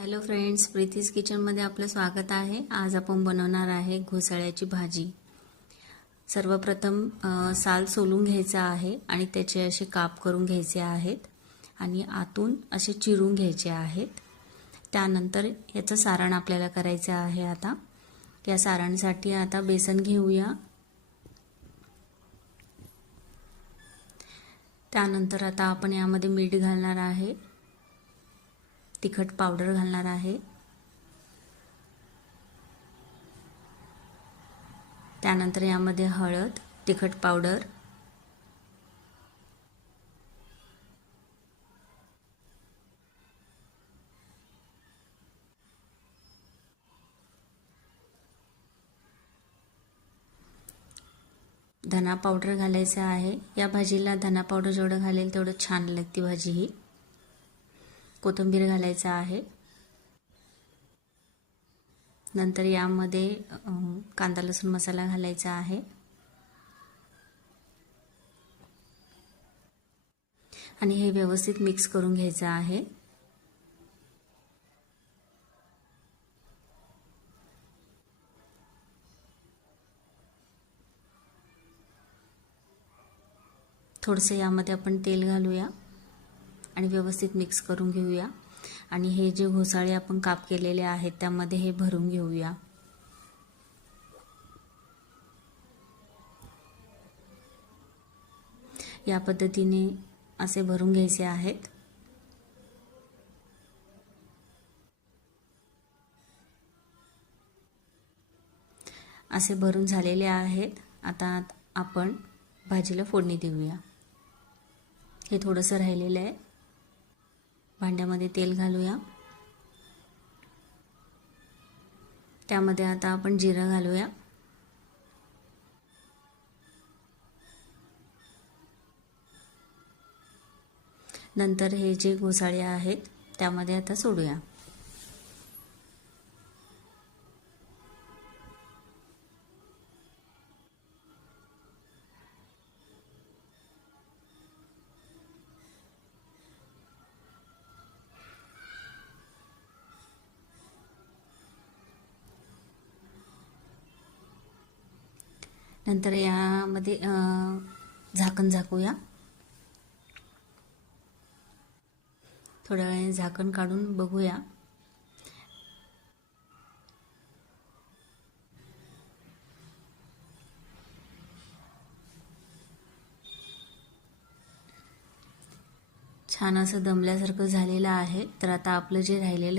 Hello friends, प्रीतीज किचनमध्ये आपलं स्वागत आहे। आज आपण बनवणार आहे घोसाळ्याची भाजी। सर्वप्रथम साल सोलून घ्यायचा आहे आणि त्याचे असे काप करून घ्यायचे आहेत आणि आतून असे चिरून घ्यायचे आहेत। त्यानंतर याचं सारण आपल्याला करायचं आहे। आता या सारणासाठी आता बेसन घेऊया। त्यानंतर आता आपण यामध्ये मीठ घालणार आहे, तिखट पावडर घालणार आहे, त्यानंतर यामध्ये हळद, तिखट पावडर, धना पावडर घालायचा आहे। या भाजीला धना पावडर जेवढं घालेल तेवढं छान लागते भाजी ही। कोथिंबीर घालायचा आहे। नंतर यामध्ये कांदा लसूण मसाला घालायचा आहे आणि हे व्यवस्थित मिक्स करून घ्यायचं आहे। थोडंसं यामध्ये आपण तेल घालूया आणि व्यवस्थित मिक्स करून घेऊया आणि हे जे घोसाळे आपण काप केलेले आहेत त्यामध्ये हे भरून घेऊया। या पद्धतीने असे भरून घ्यायचे आहेत। असे भरून झालेले आहेत। आता आपण भाजीला फोडणी देऊया। हे थोडंसं राहिलेलं आहे। भांड्यामध्ये तेल घालूया, त्यामध्ये आता आपण जिरं घालूया, नंतर हे जे घोसाळे आहेत त्यामध्ये आता सोडूया। नंतर यामध्ये झाकण झाकूया। थोड्या वेळाने झाकण काढून बघूया। छान असं दमल्यासारखं झालेलं आहे। तर आता आपलं जे राहिलेलं